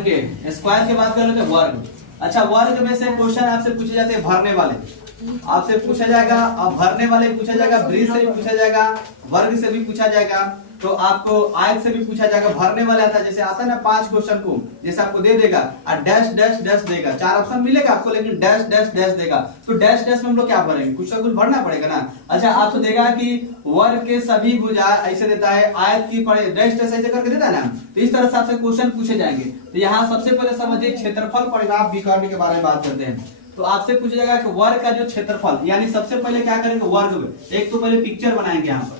वर्ग के, स्क्वायर की बात कर रहे थे वर्ग। अच्छा, वर्ग में से क्वेश्चन आपसे पूछे जाते हैं भरने वाले, आपसे पूछा जाएगा। अब भरने वाले पूछा जाएगा, ब्रिज से भी पूछा जाएगा, वर्ग से भी पूछा जाएगा, तो आपको आयत से भी पूछा जाएगा। भरने वाले आता है, जैसे आता है ना 5 क्वेश्चन को, जैसे आपको दे देगा और डैश डैश डैश देगा, 4 ऑप्शन मिलेगा आपको, लेकिन डैश डैश डैश देगा, तो डैश डैश में हम लोग क्या भरेंगे, कुछ ना कुछ भरना पड़ेगा ना। अच्छा, आपसे देगा कि वर्ग के सभी भुजा, ऐसे देता है, आयत की पड़े डैश डैश ऐसे करके देता है ना, तो इस तरह से आपसे क्वेश्चन पूछे जाएंगे। तो यहाँ सबसे पहले समझिए क्षेत्रफल परिमाप विकर्ण के बारे में बात करते हैं। तो आपसे पूछा जाएगा कि वर्ग का जो क्षेत्रफल, यानी सबसे पहले क्या करेंगे वर्ग में, एक तो पहले पिक्चर बनाएंगे, यहाँ पर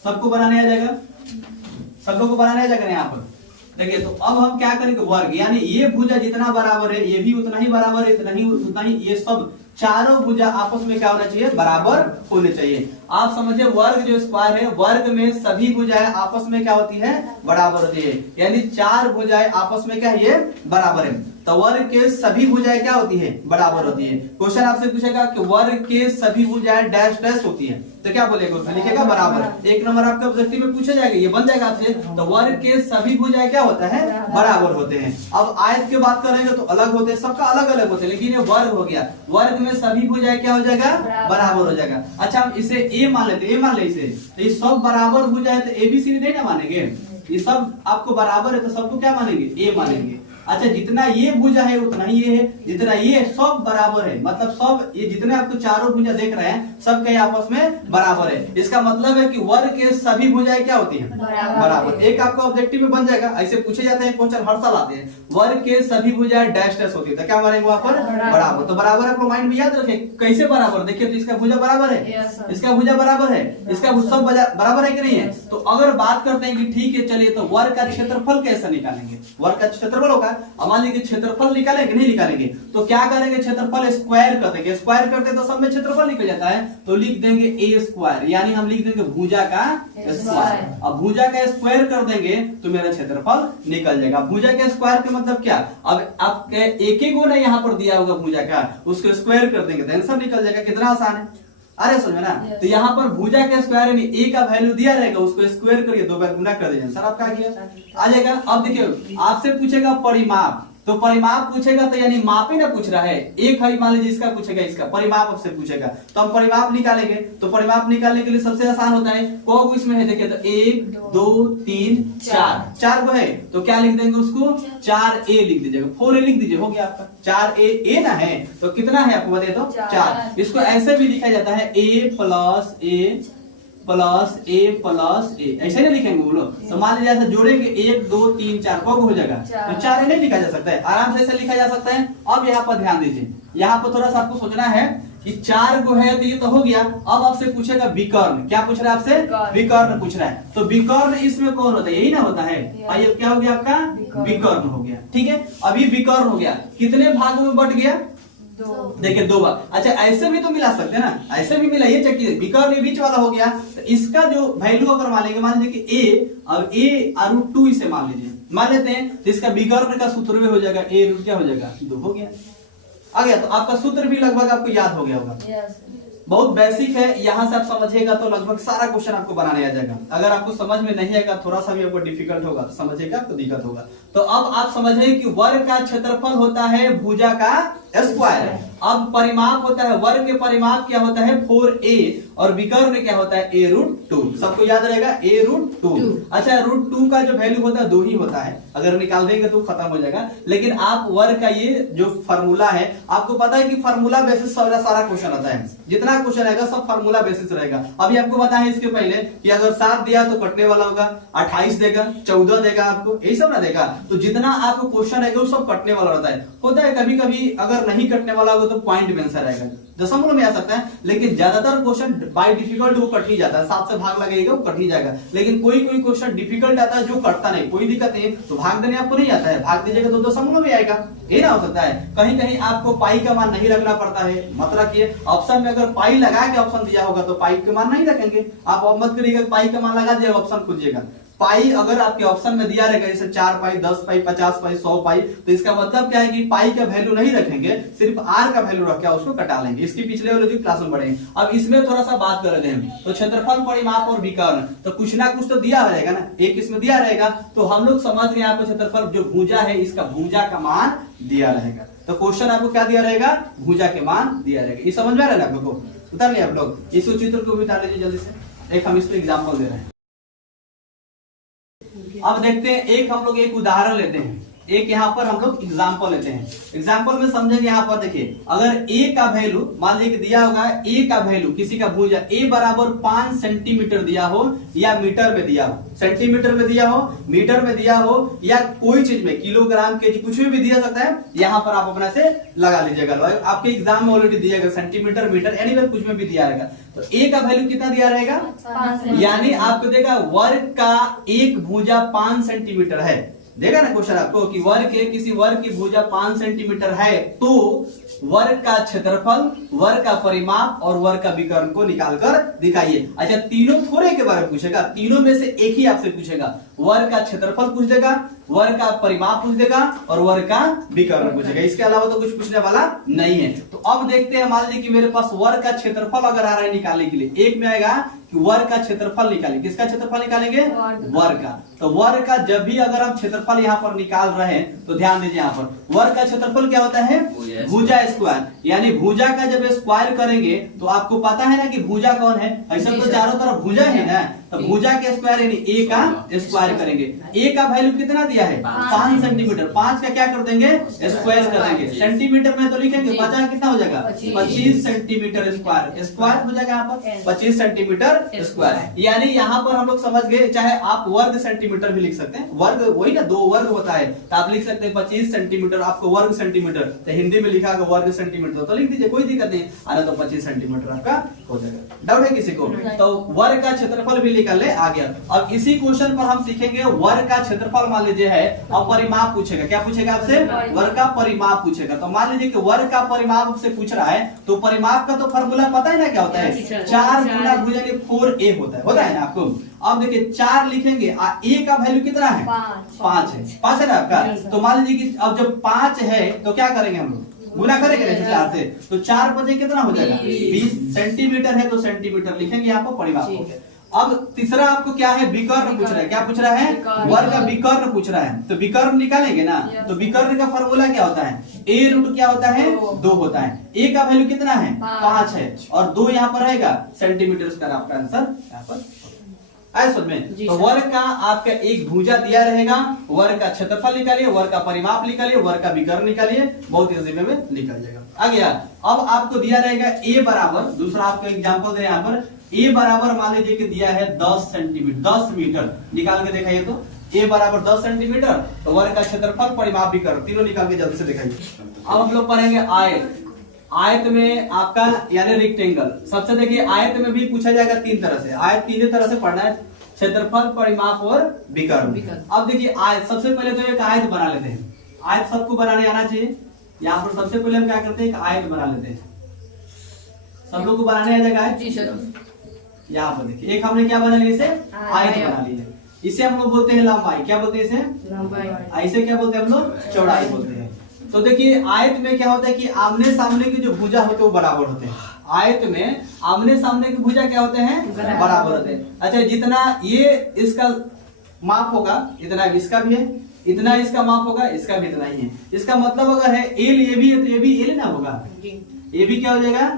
सबको बनाने आ जाएगा, सब लोग को बनाने आ जाएगा यहाँ पर। देखिए, तो अब हम क्या करेंगे वर्ग, यानी ये भुजा जितना बराबर है, ये भी उतना ही बराबर है, उतना ही, ये सब चारों भुजा आपस में क्या होना चाहिए, बराबर होने चाहिए। आप समझिए वर्ग जो स्क्वायर है, वर्ग में सभी भुजाएं आपस में क्या होती है, बराबर होती है, यानी 4 भुजाएं आपस में क्या है, ये बराबर है। तो वर्ग के सभी भुजाएं क्या होती है, बराबर होती है। क्वेश्चन आपसे पूछेगा कि वर्ग के सभी भुजाएं डैश डैश होती है, तो क्या बोलेगा उसमें, लिखेगा बराबर। 1 नंबर आपका ऑब्जेक्टिव में पूछा जाएगा, ये बन जाएगा आपसे। तो वर्ग के सभी भुजाएं क्या होता है, बराबर होते हैं। अब आयत की बात करेंगे तो अलग होते हैं, सबका अलग अलग होते हैं, लेकिन ये वर्ग हो गया, वर्ग में सभी भुजाएं क्या हो जाएगा, बराबर हो जाएगा। अच्छा, हम इसे ए मान लेते, ए मान ले इसे, तो ये सब बराबर भुजाएं तो एबीसी नहीं ना मानेंगे, ये सब आपको बराबर है तो सबको क्या मानेंगे, ए मानेंगे। अच्छा, जितना ये भुजा है उतना ही ये है, जितना ये सब बराबर है, मतलब सब ये जितने आपको चारों भुजा देख रहे हैं सब के आपस में बराबर है। इसका मतलब है कि वर्ग के सभी भुजाएं क्या होती हैं, बराबर। एक आपका ऑब्जेक्टिव में बन जाएगा, ऐसे पूछे जाते हैं क्वेश्चन, हर साल आते हैं, वर्ग के सभी भुजाएं डैश डैश होती है, तो क्या मानेंगे वहां पर, बराबर। तो बराबर आपको माइंड में याद रखें, कैसे बराबर, देखिए तो इसका भुजा बराबर है, इसका भुजा बराबर है, इसका सब बराबर है कि नहीं है। तो अगर बात करते हैं कि ठीक है चलिए, तो वर्ग का क्षेत्रफल कैसे निकालेंगे, वर्ग का क्षेत्रफल होगा, मान लीजिए क्षेत्रफल निकालेंगे, नहीं निकालेंगे तो क्या करेंगे, क्षेत्रफल स्क्वायर कर देंगे, स्क्वायर करते तो सब में क्षेत्रफल निकल जाता है, तो लिख देंगे ए स्क्वायर, यानी हम लिख देंगे भुजा का स्क्वायर। अब भुजा का स्क्वायर कर देंगे तो मेरा क्षेत्रफल निकल जाएगा। भुजा के स्क्वायर का मतलब क्या, अब आपके एक ही गुना यहाँ पर दिया होगा भुजा का, उसको स्क्वायर कर देंगे तो आंसर निकल जाएगा। कितना आसान है, अरे समझ ना। तो यहाँ पर भुजा के स्क्वायर यानी ए का वैल्यू दिया रहेगा, उसको स्क्वायर करिए, 2 बार गुना कर दीजिए, आंसर आपका आ जाएगा। अब देखिए आपसे पूछेगा परिमाप, तो परिमाप पूछेगा तो यानी माप ही ना पूछ रहा है, एक है मान लीजिए इसका पूछेगा, इसका परिमाप आपसे पूछेगा, तो हम परिमाप निकालेंगे। तो परिमाप निकालने के लिए सबसे आसान होता है, को इसमें है देखिए, तो 1 2 3 4 को है, तो क्या लिख देंगे उसको, 4a लिख दीजिएगा, 4a लिख दीजिए, हो गया आपका 4a ना है, तो कितना है आपको बताइए, तो 4। इसको ऐसे भी लिखा जाता है a plus a plus a, ऐसे नहीं लिखेंगे बोलो। तो मान लीजिए ऐसे जोड़ेंगे 1 2 3 4 को हो जाएगा, तो 4 नहीं लिखा जा सकता है, आराम से ऐसे लिखा जा सकता है। अब यहाँ पर ध्यान दीजिए, यहाँ पर थोड़ा सा आपको सोचना है कि 4 को है तो ये तो हो गया। अब आपसे पूछेगा विकर्ण, क्या पूछ रहा है आपसे, विकर्ण पूछ रहा है। तो विकर्ण इसमें कौन होता है, यही ना होता है, ये क्या हो गया आपका, विकर्ण हो गया। ठीक है, अभी विकर्ण हो गया, कितने भाग में बट गया, देखिए 2 बार। अच्छा, ऐसे भी तो मिला सकते हैं ना, ऐसे भी मिला, ये चेक कीजिए, विकर्ण बीच वाला हो गया, तो इसका जो वैल्यू अगर मान लेंगे, मान लीजिए कि a, अब a√2 इसे मान लीजिए, मान लेते हैं, तो इसका विकर्ण का सूत्र भी हो जाएगा a√2 क्या हो जाएगा, 2 हो गया, आ गया। तो आपका सूत्र भी लगभग आपको याद हो गया होगा, बहुत बेसिक है, यहाँ से आप समझिएगा तो लगभग सारा क्वेश्चन आपको बनाने आ जाएगा। अगर आपको समझ में नहीं आएगा, थोड़ा सा भी आपको डिफिकल्ट होगा तो समझिएगा आपको दिक्कत होगा। तो अब आप समझिए कि वर्ग का क्षेत्रफल होता है भुजा का स्क्वायर, अब परिमाप होता है, वर्ग के परिमाप क्या होता है 4a, और विकर्ण क्या होता है a√2, सबको याद रहेगा a√2। अच्छा, √2 का जो वैल्यू होता है 2 ही होता है, अगर निकाल देंगे तो खत्म हो जाएगा। लेकिन आप वर्ग का ये जो फार्मूला है, आपको पता है कि फार्मूला बेसिस सारा क्वेश्चन आता है, जितना क्वेश्चन आएगा सब फार्मूला बेसिस रहेगा। अभी आपको पता है इसके पहले कि अगर 7 दिया तो कटने वाला होगा, 28 देगा, 14 देगा, आपको यही सब ना देगा, तो जितना आपको क्वेश्चन आएगा वो सब कटने वाला होता है। कभी कभी अगर नहीं कटने वाला होगा तो पॉइंट में आंसर आएगा, दशमलव में आ सकता है, लेकिन ज्यादातर क्वेश्चन बाय डिफिकल्ट वो कट ही जाता है, 7 से भाग लगेगा वो कट ही जाएगा। लेकिन कोई क्वेश्चन डिफिकल्ट आता है जो कटता नहीं, कोई दिक्कत नहीं, तो भाग देने आपको नहीं आता है, भाग दीजिएगा तो दशमलव में आएगा, ये ना हो सकता है। कहीं कहीं आपको पाई का मान नहीं रखना पड़ता है, मत रखिए, ऑप्शन में अगर पाई लगा के ऑप्शन दिया होगा तो पाई का मान नहीं रखेंगे, आप मत करिएगा पाई का मान लगा दिया ऑप्शन खोजिएगा, पाई अगर आपके ऑप्शन में दिया रहेगा जैसे 4 पाई, 10 पाई, 50 पाई, 100 पाई, तो इसका मतलब क्या है कि पाई का वैल्यू नहीं रखेंगे, सिर्फ आर का वैल्यू रख के उसको कटा लेंगे। इसकी पिछले वाले जो क्लास में पढ़ेंगे। अब इसमें थोड़ा सा बात कर लेते हैं। तो क्षेत्रफल, परिमाप और विकर्ण, तो कुछ ना कुछ तो दिया रहेगा ना, एक इसमें दिया रहेगा। तो हम लोग समझ गए आपको क्षेत्रफल जो भुजा है इसका भुजा का मान दिया रहेगा। तो क्वेश्चन आपको क्या दिया रहेगा, भुजा के मान दिया रहेगा। ये समझ में आ रहा है ना आप लोग को? उतार लिया आप लोग? इस चित्र को भी उतार लीजिए जल्दी से। एक हम इस पे एग्जाम्पल दे रहे हैं। अब देखते हैं, एक हम लोग एक उदाहरण लेते हैं, एक यहाँ पर हम लोग एग्जाम्पल लेते हैं। एग्जाम्पल में समझेंगे। यहाँ पर देखिए, अगर a का वैल्यू मान लीजिए दिया होगा, a का वैल्यू किसी का भुजा a बराबर 5 सेंटीमीटर दिया हो या मीटर में दिया हो, सेंटीमीटर में दिया हो, मीटर में दिया हो या कोई चीज में किलोग्राम, केजी, कुछ भी दिया सकता है। यहाँ पर आप अपना से लगा लीजिएगा। आपके एग्जाम में ऑलरेडी दिया सेंटीमीटर, मीटर, एनीवेयर कुछ में भी दिया रहेगा। तो a का वैल्यू कितना दिया रहेगा, यानी आपको देगा वर्ग का एक भुजा 5 सेंटीमीटर है। देगा ना क्वेश्चन आपको कि वर्ग के किसी वर्ग की भुजा 5 सेंटीमीटर है, तो वर्ग का क्षेत्रफल, वर्ग का परिमाप और वर्ग का विकर्ण को निकालकर दिखाइए। अच्छा, तीनों थोड़े के बारे में पूछेगा, तीनों में से एक ही आपसे पूछेगा। वर्ग का क्षेत्रफल पूछ देगा, वर्ग का परिमाप पूछ देगा और वर्ग का विकर्ण पूछेगा। इसके अलावा तो कुछ पूछने वाला नहीं है। तो अब देखते हैं, मान लीजिए कि मेरे पास वर्ग का क्षेत्रफल अगर आ रहा है निकालने के लिए, एक में आएगा कि वर्ग का क्षेत्रफल निकालेंगे। किसका क्षेत्रफल निकालेंगे, वर्ग का। तो वर्ग का जब भी अगर हम क्षेत्रफल यहाँ पर निकाल रहे हैं तो ध्यान दीजिए, यहाँ पर वर्ग का क्षेत्रफल क्या होता है, भुजा स्क्वायर। यानी भुजा का जब स्क्वायर करेंगे तो आपको पता है ना कि भुजा कौन है, ऐसा तो चारों तरफ भुजा है ना। तो भुजा के स्क्वायर यानी a का स्क्वायर करेंगे। a का वैल्यू कितना दिया है, 5 सेंटीमीटर। 5 का क्या कर देंगे, स्क्वायर कर देंगे। सेंटीमीटर में तो लिखेंगे 50 कितना हो जाएगा, 25 सेंटीमीटर स्क्वायर। स्क्वायर हो जाएगा यहाँ पर 25 सेंटीमीटर स्क्वायर। यानी यहाँ पर हम लोग समझ गए, चाहे आप वर्ग सेंटीमीटर भी लिख सकते हैं। वर्ग वही ना, 2 वर्ग होता है, तो आप लिख सकते हैं 25 सेंटीमीटर, आपको वर्ग सेंटीमीटर, तो हिंदी में लिखा होगा वर्ग सेंटीमीटर, तो लिख दीजिए, कोई दिक्कत नहीं। आना तो 25 सेंटीमीटर आपका हो जाएगा। डाउट है किसी को? तो वर्ग का क्षेत्रफल भी निकाल ले, आ गया। अब इसी क्वेश्चन पर हम सीखेंगे वर्ग का क्षेत्रफल मान लीजिए है और परिमाप पूछेगा। क्या पूछेगा आपसे, वर्ग का परिमाप पूछेगा। तो मान लीजिए कि वर्ग का परिमाप से पूछ रहा है, तो परिमाप का तो फॉर्मूला पता है ना क्या होता है, 4 गुना भुजा 4a होता है ना आपको। अब देखिए 4 लिखेंगे, a का वैल्यू कितना है, 5 है। 5 है ना आपका। तो मान लीजिए कि अब जब 5 है तो क्या करेंगे हम लोग, गुना करेंगे 4 से। तो 4 बजे कितना हो जाएगा, 20 सेंटीमीटर है तो सेंटीमीटर लिखेंगे यहाँ पर, परिमाप हो गया। अब तीसरा आपको क्या है, विकर्ण पूछ रहा है। क्या पूछ रहा है, वर्ग का विकर्ण पूछ रहा है। तो विकर्ण निकालेंगे ना, तो विकर्ण का फॉर्मूला क्या होता है, a रूट क्या होता है, 2 होता है। a का वैल्यू कितना है, 5 है और 2 यहाँ पर रहेगा सेंटीमीटर। उसका आपका आंसर यहाँ पर आए समझ में। तो वर्ग का आपका एक भुजा दिया रहेगा, वर्ग का क्षेत्रफल निकालिए, वर्ग का परिमाप निकालिए, वर्ग का विकर्ण निकालिए, बहुत इजी में निकल जाएगा। आ गया। अब आपको दिया रहेगा a बराबर, दूसरा आपको एग्जांपल दे यहाँ पर, a बराबर मान लीजिए कि दिया है 10 सेंटीमीटर, 10 मीटर। निकाल के दिखाइए तो a बराबर 10 सेंटीमीटर, तो वर्ग का क्षेत्रफल, परिमाप, विकर्ण तीनों निकाल के जल्दी से दिखाइए। अब हम लोग पढ़ेंगे आयत। आयत में आपका यानी रेक्टेंगल। सबसे देखिए आयत में भी पूछा जाएगा 3 तरह से। आयत 3 तरह से पढ़ना है, क्षेत्रफल, परिमाप और विकर्ण। अब देखिए आयत, सबसे पहले तो एक आयत बना लेते हैं। आयत सबको बनाने आना चाहिए। यहाँ पर सबसे पहले हम क्या करते हैं, एक आयत बना लेते हैं। सब लोग को बनाने आ जाएगा आयत। यहाँ पर देखिए एक हमने क्या बना लिया, इसे आयत बना लिया। इसे हम लोग बोलते हैं लंबाई। क्या बोलते हैं इसे, लंबाई। इसे क्या बोलते हैं हम लोग, चौड़ाई बोलते हैं। तो देखिए आयत में क्या होता है कि आमने सामने की जो भुजा होते हैं वो बराबर होते हैं। आयत में आमने सामने की भुजा क्या होते हैं, बराबर होते हैं। अच्छा, जितना ये इसका माप होगा इतना इसका भी है, इतना इसका माप होगा, इसका भी इतना ही है। इसका मतलब अगर है एल ये भी है तो ये भी एल ना होगा, ये भी क्या हो जाएगा,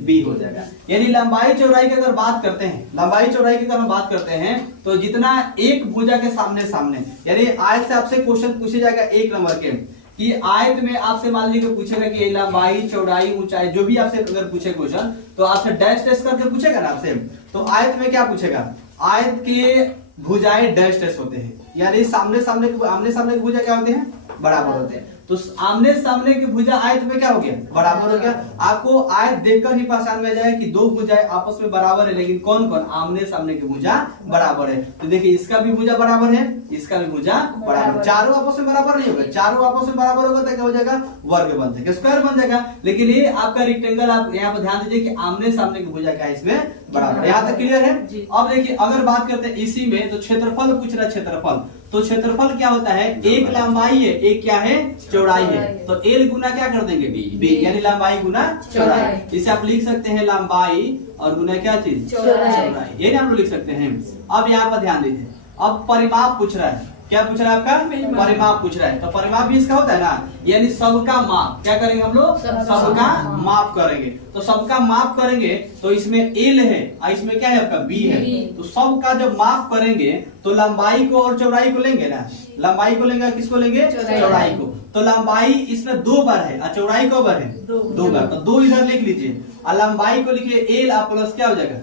बी हो जाएगा। यानी लंबाई चौड़ाई की अगर बात करते हैं, लंबाई चौड़ाई की अगर हम बात करते हैं तो जितना एक भुजा के सामने सामने, यानी आयत से आपसे क्वेश्चन पूछे जाएगा 1 नंबर के कि आयत में आपसे मान लीजिए पूछेगा कि लंबाई, चौड़ाई, ऊंचाई, जो भी आपसे अगर पूछे क्वेश्चन तो आपसे डैश डैश करके पूछेगा ना आपसे। तो आयत में क्या पूछेगा, आयत के भुजाएं डैश डैश होते हैं, यानी आमने सामने के भुजा क्या होते हैं, बराबर होते हैं। तो तो आमने सामने की भुजा आयत में क्या हो गया, बराबर हो गया। आपको आयत देखकर ही पहचान में जाए कि दो भुजाएं आपस में बराबर है, लेकिन कौन कौन, आमने सामने की भुजा बराबर है। तो देखिए इसका भी भुजा बराबर है, इसका भी भुजा बराबर, चारों आपस में बराबर नहीं होगा, चारों आपस में बराबर होगा तो क्या हो जाएगा, वर्ग बन जाएगा, स्क्वायर बन जाएगा। लेकिन ये आपका रेक्टेंगल, आप यहाँ पर ध्यान दीजिए कि आमने सामने की भुजा क्या है, इसमें बराबर। यहाँ तक क्लियर है। अब देखिए अगर बात करते हैं इसी में, तो क्षेत्रफल पूछ रहा है, क्षेत्रफल। तो क्षेत्रफल क्या होता है, एक लंबाई है, एक क्या है, चौड़ाई है। तो एल गुना क्या कर देंगे, बी, यानी लंबाई गुना चौड़ाई। इसे आप लिख सकते हैं लंबाई और गुना क्या चीज, चौड़ाई, ये हम लोग लिख सकते हैं। अब यहाँ पर ध्यान दीजिए, अब परिमाप पूछ रहा है, क्या पूछ रहा है आपका, परिमाप पूछ रहा है। तो परिमाप भी इसका होता है ना, यानी सबका माप, क्या करेंगे हम लोग, सबका माप करेंगे। तो सबका माप करेंगे तो इसमें एल है और इसमें क्या है आपका, बी है। तो सबका जब माप करेंगे तो लंबाई को और चौड़ाई को लेंगे ना, लंबाई को लेंगे, किसको लेंगे, चौड़ाई को। तो लंबाई इसमें 2 बार है और चौड़ाई कब है, 2 बार। तो 2 इधर लिख लीजिए और लंबाई को लिखिए एल प्लस क्या हो जाएगा,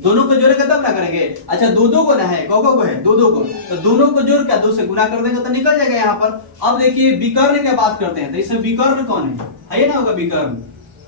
दोनों को जोड़ेगा तब ना करेंगे। अच्छा दो को ना है, को है, दो को, तो दोनों को जोड़ कर 2 से गुना कर देंगे तो निकल जाएगा यहाँ पर। अब देखिए विकर्ण की बात करते हैं, तो इसमें विकर्ण कौन है ना, होगा विकर्ण।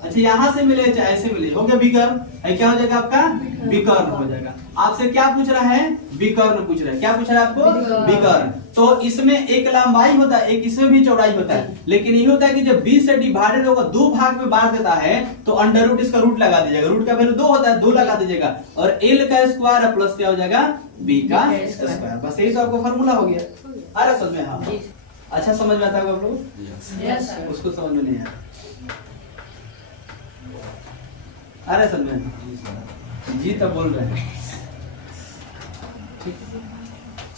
अच्छा यहाँ से मिले चाहे ऐसे मिले, हो गया विकर्ण, क्या हो जाएगा आपका, विकर्ण हो जाएगा। आपसे क्या पूछ रहा है, विकर्ण पूछ रहा है, क्या पूछ रहा है आपको, विकर्ण। तो इसमें एक लंबाई होता है, एक इसमें भी चौड़ाई होता है, लेकिन ये होता है कि जब 20 से डिवाइडेड होगा, 2 भाग में बांट देता है, तो अंडर रूट इसका रूट लगा दीजिएगा, रूट का वैल्यू 2 होता है, 2 लगा दीजिएगा, और एल का स्क्वायर प्लस क्या हो जाएगा, बी का स्क्वायर। बस यही तो आपको फॉर्मूला हो गया। अरे समझ में, हाँ अच्छा समझ में आता है आप लोग, उसको समझ में नहीं आया, अरे समझ जी तो बोल रहे हैं।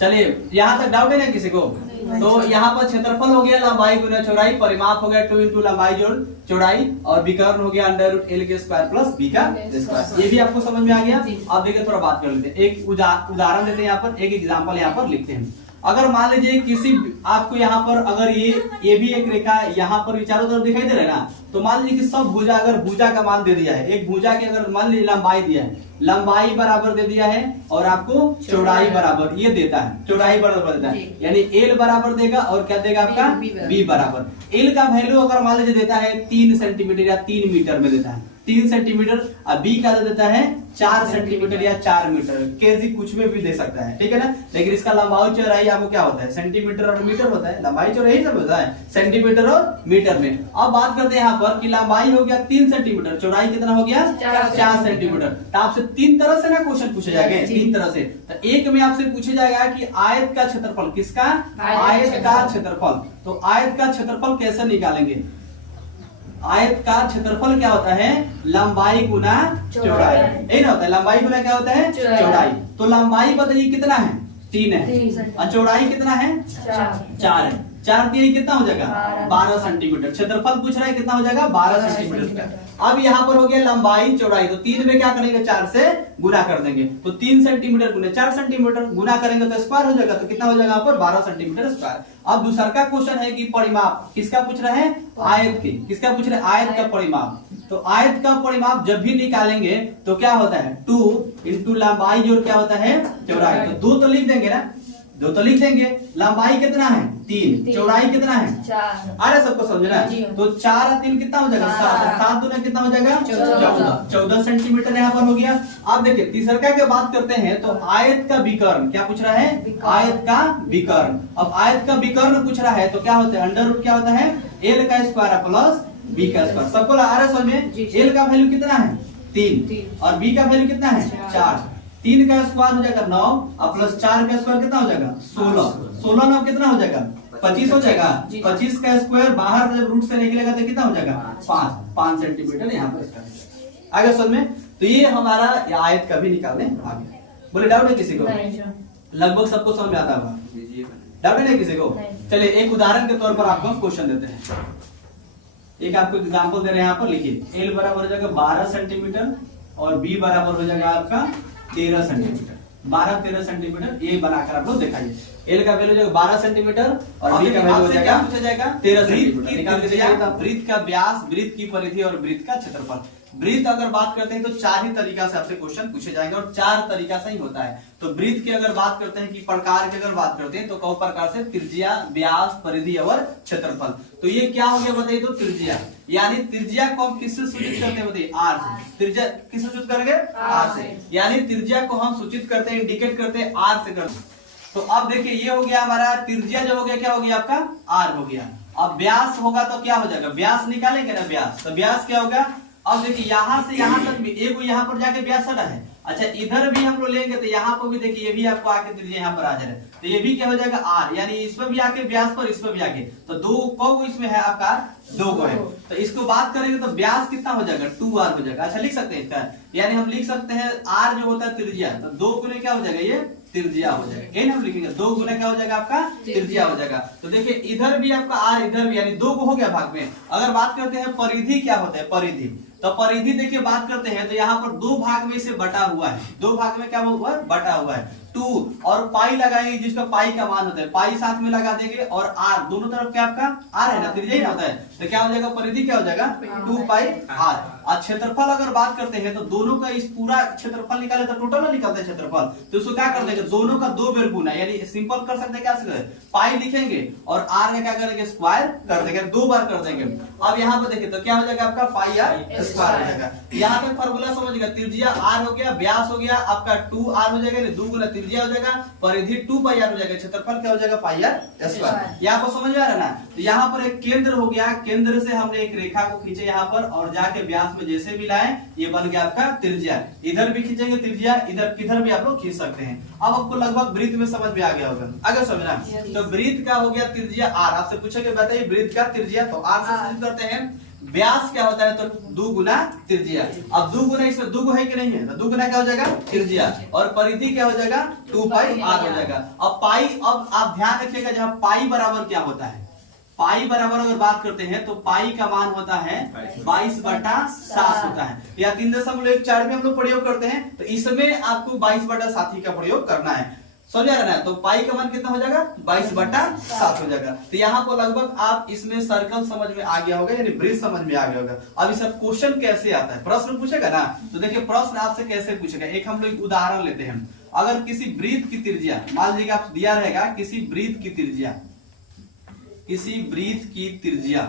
चलिए यहाँ तक डाउट है ना किसी को, तो यहाँ पर क्षेत्रफल हो गया लंबाई गुना चौड़ाई, परिमाप हो गया 2 इंटू लंबाई जोड़ चौड़ाई, और विकर्ण हो गया अंडर रूट एल के स्क्वायर प्लस बी का स्क्वायर। ये भी आपको समझ में आ गया। अब देखिए थोड़ा बात कर लेते हैं, एक उदाहरण देते हैं, यहाँ पर एक एग्जाम्पल यहाँ पर लिखते हैं। अगर मान लीजिए किसी आपको यहाँ पर अगर ये भी एक रेखा यहाँ पर चारों तरफ दिखाई दे रहा है ना, तो मान लीजिए कि सब भुजा, अगर भुजा का मान दे दिया है, एक भुजा के अगर मान लीजिए लंबाई दिया है, लंबाई बराबर दे दिया है और आपको चौड़ाई बराबर ये देता है, चौड़ाई बराबर देता है, यानी एल बराबर देगा और क्या देगा आपका, बी बराबर। एल का वैल्यू अगर मान लीजिए देता है 3 सेंटीमीटर या 3 मीटर में देता है, 3 सेंटीमीटर, और बी का दे देता है 4 सेंटीमीटर या 4 मीटर, केजी कुछ में भी दे सकता है, ठीक है ना। लेकिन इसका लंबाई चौड़ाई आपको क्या होता है, सेंटीमीटर और मीटर होता है, लंबाई चौड़ाई सब होता है सेंटीमीटर और मीटर में। अब बात करते हैं यहाँ पर कि लंबाई हो गया 3 सेंटीमीटर, चौड़ाई कितना हो गया 4 सेंटीमीटर। तो आपसे 3 तरह से ना क्वेश्चन पूछे जाएंगे, 3 तरह से। तो एक में आपसे पूछे जाएगा कि आयत का क्षेत्रफल, किसका, आयत का क्षेत्रफल। तो आयत का क्षेत्रफल कैसे निकालेंगे, आयत का क्षेत्रफल क्या होता है, लंबाई गुना चौड़ाई, यही ना होता है, लंबाई गुना क्या होता है, चौड़ाई। तो लंबाई बताइए कितना है, 3 है, और चौड़ाई कितना है, 4 है। 4 दिए कितना हो जाएगा, 12 सेंटीमीटर। क्षेत्रफल पूछ रहा है कितना हो जाएगा, 12 सेंटीमीटर। अब यहाँ पर हो गया लंबाई चौड़ाई, तो 3 में क्या करेंगे, 4 से गुना कर देंगे, तो 3 सेंटीमीटर गुना 4 सेंटीमीटर, गुना करेंगे तो स्क्वायर हो जाएगा, तो कितना हो जाएगा यहाँ पर 12 सेंटीमीटर स्क्वायर। अब दूसरा का क्वेश्चन है कि परिमाप, किसका पूछ रहे हैं, आयत के, किसका पूछ रहे हैं, आयत का परिमाप। तो आयत का परिमाप जब भी निकालेंगे तो क्या होता है, 2 इंटू लंबाई जोड़ क्या होता है, चौड़ाई। तो 2 तो लिख देंगे ना, 2 तो लिख देंगे। लंबाई कितना है, 3, चौड़ाई कितना है, 4। अरे सबको समझना है, तो 4 और 3 कितना हो जाएगा, 7, 7 दूना कितना हो जाएगा, 14 सेंटीमीटर यहाँ पर हो गया। अब देखिए तीसरा की बात करते हैं, तो आयत का विकर्ण, क्या पूछ रहा है, आयत का विकर्ण। अब आयत का विकर्ण पूछ रहा है तो क्या होता है, अंडर रूट क्या होता है, एल का स्क्वायर प्लस बी का स्क्वायर। सबको आ रहा है समझ में, एल का वैल्यू कितना है, 3, और बी का वैल्यू कितना है, 4। 3 का स्क्वायर हो जाएगा 9, और प्लस 4 का स्क्वायर कितना हो जाएगा, 16। 16 9 कितना हो जाएगा, 25 हो जाएगा। 25 का स्क्वायर बाहर जब रूट से निकलेगा तो कितना हो जाएगा, 5 सेंटीमीटर यहाँ पर। आगे समझ में, तो ये हमारा आयत का भी निकालने आगे। बोले डाउट है किसी को, लगभग सबको समझ में आता होगा, डाउट है ना किसी को। चलिए एक उदाहरण के तौर पर आपको क्वेश्चन देते हैं, एक आपको एग्जाम्पल दे रहे हैं, यहाँ पर लिखिए एल बराबर हो जाएगा 12 सेंटीमीटर और बी बराबर हो जाएगा आपका 13 सेंटीमीटर। 12-13 सेंटीमीटर ये बनाकर आप लोग दिखाइए। एल का वैल्यू हो जाएगा 12 सेंटीमीटर और बी का वैल्यू हो जाएगा, पूछा जाएगा 13 सेंटीमीटर। वृत्त का व्यास, वृत्त की परिधि और वृत्त का क्षेत्रफल। ब्रीथ अगर बात करते हैं तो चार ही तरीका से आपसे क्वेश्चन पूछे जाएंगे और चार तरीका से ही होता है। तो ब्रीथ की अगर बात करते हैं कि प्रकार की अगर बात करते हैं तो कई प्रकार से त्रिज्या, व्यास, परिधि और क्षेत्रफल। तो ये क्या हो गया बताइए, तो त्रिज्या, यानी त्रिज्या को हम किससे सूचित करते हैं बताइए, आर से। त्रिज्या किससे सूचित करेंगे, आर से, यानी त्रिज्या को हम सूचित करते हैं, इंडिकेट करते हैं आर से करते हैं। तो अब देखिए ये हो गया हमारा त्रिज्या, जो हो गया क्या हो गया आपका, आर हो गया। अब व्यास होगा तो क्या हो जाएगा, व्यास निकालेंगे ना व्यास, तो व्यास क्या होगा, अब देखिए यहां से यहां तक भी एक यहां पर जाके व्यास सटा है। अच्छा इधर भी हम लोग लेंगे तो यहाँ पर भी देखिए ये भी आपको आके त्रिज्या यहाँ पर आ जा रहा है, तो ये भी क्या हो जाएगा आर, यानी इसमें भी आके व्यास पर, इसमें भी आके, तो दो को इसमें है आपका, दो को है। तो इसको बात करेंगे तो व्यास कितना हो जाएगा, 2r हो जाएगा। अच्छा लिख सकते हैं इसका, यानी हम लिख सकते हैं r जो होता है त्रिज्या, तो 2 गुने क्या हो जाएगा, ये त्रिज्या हो जाएगा। इन हम लिखेंगे 2 गुना क्या हो जाएगा आपका, त्रिज्या हो जाएगा। तो देखिए इधर भी आपका आर, इधर भी, यानी 2 को हो गया भाग में। अगर बात करते हैं परिधि क्या होता है, परिधि, तो परिधि देखिए बात करते हैं तो यहाँ पर 2 भाग में इसे बटा हुआ है, 2 भाग में क्या हुआ है, बटा हुआ है। 2 और पाई लगाएंगे, जिसका पाई का मान होता है, पाई साथ में लगा देंगे, और आर दोनों तरफ क्या आपका आर है ना, त्रिज्या ही होता है, तो क्या हो जाएगा, परिधि क्या हो जाएगा 2 पाई आर। और क्षेत्रफल अगर बात करते हैं तो दोनों का इस पूरा क्षेत्रफल निकाले तो टोटल निकलता है क्षेत्रफल, तो उसको क्या कर देंगे, दोनों का 2 बार गुना, यानी सिंपल कर सकते हैं, क्या सकते पाई लिखेंगे और आर का क्या करेंगे, स्क्वायर कर देंगे, 2 बार कर देंगे। अब यहाँ पर देखिए तो क्या हो जाएगा आपका पाई आर स्क्वायर हो जाएगा। यहाँ पे फॉर्मूला समझिएगा, त्रिज्या आर हो गया, व्यास हो गया आपका 2r हो जाएगा, 2 गुना त्रिज्या हो जाएगा, परिधि 2 पाई आर हो जाएगा, क्षेत्रफल क्या हो जाएगा, पाई आर स्क्वायर। यहाँ पर समझ में आ रहा है ना। तो यहाँ पर एक केंद्र हो गया, केंद्र से हमने एक रेखा को खींचे यहाँ पर और जाके व्यास में जैसे भी लाए, ये बन गया आपका त्रिज्या। इधर भी खींचेंगे त्रिज्या, इधर किधर भी आप लोग खींच सकते हैं। अब आपको लगभग वृत्त में समझ में आ गया होगा, अगर समझना। तो वृत्त का हो गया त्रिज्या आर, आपसे पूछेंगे बताइए वृत्त का त्रिज्या, तो आर से सूचित करते हैं। व्यास क्या होता है, तो 2 गुना त्रिज्या। अब 2 गुना, इसमें 2 है कि नहीं है, तो 2 गुना क्या हो जाएगा त्रिज्या, और परिधि क्या हो जाएगा 2 पाई आर हो जाएगा। अब पाई, अब आप ध्यान रखिएगा जहां पाई बराबर क्या होता है, पाई बराबर अगर बात करते हैं तो पाई का मान होता है 22/7 होता है, या 3.4 में हम लोग प्रयोग करते हैं, तो इसमें आपको 22/7 का प्रयोग करना है, समझ आ रहा है। तो पाई का मान कितना हो जाएगा, 22/7 हो जाएगा। तो यहाँ को लगभग आप इसमें सर्कल समझ में आ गया होगा, यानी वृत्त समझ में आ गया होगा। अब इसका क्वेश्चन कैसे आता है, प्रश्न पूछेगा ना, तो देखिए प्रश्न आपसे कैसे पूछेगा। एक हम लोग उदाहरण लेते हैं, अगर किसी वृत्त की त्रिज्या, मान लीजिए आप दिया रहेगा किसी वृत्त की त्रिज्या, किसी वृत्त की त्रिज्या,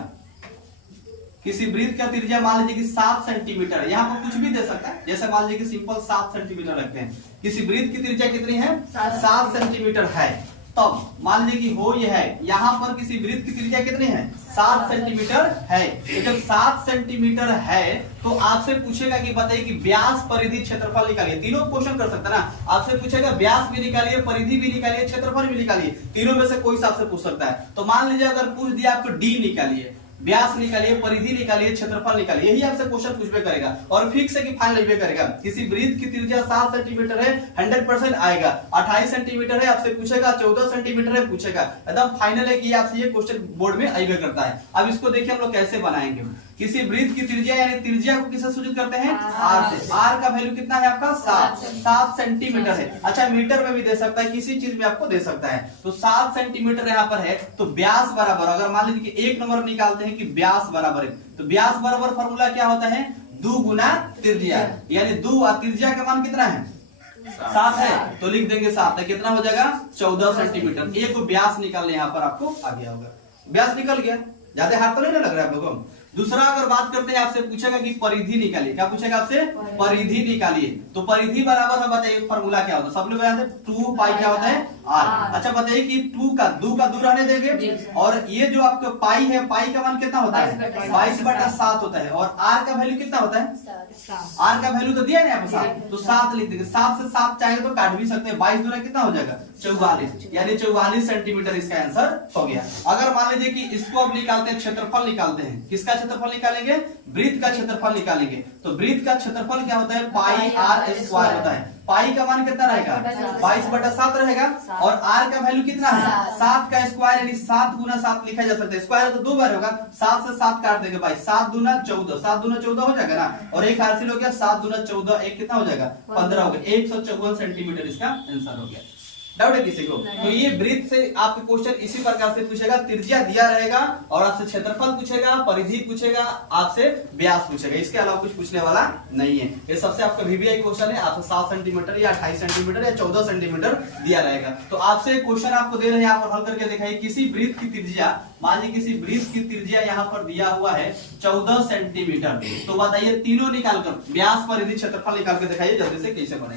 किसी वृत्त का त्रिज्या मान लीजिए कि 7 सेंटीमीटर है, यहाँ पर कुछ भी दे सकता है, जैसे मान लीजिए कि सिंपल 7 सेंटीमीटर रखते हैं। किसी वृत्त की त्रिज्या कितनी है, 7 सेंटीमीटर है, तब मान लीजिए कि हो यह है, यहाँ पर किसी वृत्त की त्रिज्या कितनी है, 7 सेंटीमीटर है। तो जब 7 सेंटीमीटर है तो आपसे पूछेगा कि बताइए कि व्यास, परिधि, क्षेत्रफल निकालिए। तीनों क्वेश्चन कर सकता है ना, आपसे पूछेगा व्यास भी निकालिए, परिधि भी निकालिए, क्षेत्रफल भी निकालिए, तीनों में से कोई सा आपसे पूछ सकता है। तो मान लीजिए अगर पूछ दिया आपको डी निकालिए, व्यास निकालिए, परिधि निकालिए, क्षेत्रफल निकालिए, यही आपसे क्वेश्चन पूछबे करेगा और फिक्स है कि फाइनल लिखबे करेगा। किसी वृत्त की त्रिज्या 7 सेंटीमीटर है, 100% आएगा। 28 सेंटीमीटर है आपसे पूछेगा, 14 सेंटीमीटर है पूछेगा, एकदम फाइनल है कि आपसे ये क्वेश्चन बोर्ड में आइबे करता है। अब इसको देखिए हम लोग कैसे बनाएंगे। किसी वृत्त की त्रिज्या, यानी त्रिज्या को किससे सूचित करते हैं, आर से। आर का वैल्यू कितना है आपका, 7 सेंटीमीटर है। अच्छा मीटर में भी दे सकता है, किसी चीज में आपको दे सकता है। तो 7 सेंटीमीटर यहाँ पर है, तो व्यास बराबर, अगर मान लीजिए कि 1 नंबर निकालते हैं कि व्यास बराबर है, तो व्यास बराबर फॉर्मूला क्या होता है, 2 गुना त्रिज्या, यानी 2 और त्रिज्या का मान कितना है, 7 है, तो लिख देंगे 7 है, कितना हो जाएगा 14 सेंटीमीटर। एक व्यास निकालने यहाँ पर आपको आ गया होगा, व्यास निकल गया, ज्यादा हाथ तो नहीं लग रहा है आप लोगों को। दूसरा अगर बात करते हैं, आपसे पूछेगा कि परिधि निकालिए, क्या पूछेगा आपसे, परिधि निकालिए। तो परिधि बराबर में बताइए फॉर्मूला क्या होता है, सब लोग जानते हैं 2 पाई क्या होता है आर। अच्छा बताइए कि 2 का 2 रहने देंगे, और ये जो आपका पाई है, पाई का मान कितना होता है, 22/7 होता है, और आर का वैल्यू कितना होता है, आर का वैल्यू तो दिया है यहाँ पर 7, तो 7 लिख देंगे। 7 से 7 चाहे तो काट भी सकते हैं, 22 दूना कितना हो जाएगा 44, यानी 44 सेंटीमीटर इसका आंसर हो गया। अगर मान लीजिए कि इसको अब निकालते हैं, क्षेत्रफल निकालते हैं, किसका क्षेत्रफल निकालेंगे, वृत्त का क्षेत्रफल निकालेंगे। तो वृत्त का क्षेत्रफल क्या होता है, पाई आर स्क्वायर होता है। पाई का मान कितना रहेगा, 22/7 रहेगा, और आर का वैल्यू कितना है, 7 का स्क्वायर, यानी 7 गुना 7 लिखा जा सकता है। स्क्वायर तो 2 बार होगा, 7 से 7 काट देंगे भाई, 7 दूना 14, 7 दूना 14 हो जाएगा ना, और एक हासिल हो गया, 7 दूना 14, एक कितना हो जाएगा 15 हो गया, 154 सेंटीमीटर इसका आंसर हो गया। डाउट है किसी को? तो ये वृत्त से आपके क्वेश्चन इसी प्रकार से पूछेगा, त्रिज्या दिया रहेगा और आपसे क्षेत्रफल पूछेगा, परिधि पूछेगा, आपसे व्यास पूछेगा, इसके अलावा कुछ पूछने वाला नहीं है। ये सबसे आपका वीवीआई क्वेश्चन है, आपसे 7 सेंटीमीटर या 28 सेंटीमीटर या 14 सेंटीमीटर दिया रहेगा। तो आपसे क्वेश्चन आपको दे रहे हैं, आप हल करके दिखाइए किसी वृत्त की त्रिज्या, मान लीजिए किसी वृत्त की त्रिज्या यहाँ पर दिया हुआ है 14 सेंटीमीटर, तो बताइए तीनों निकालकर व्यास, परिधि, क्षेत्रफल निकाल के दिखाइए जल्दी से कैसे बनेगा।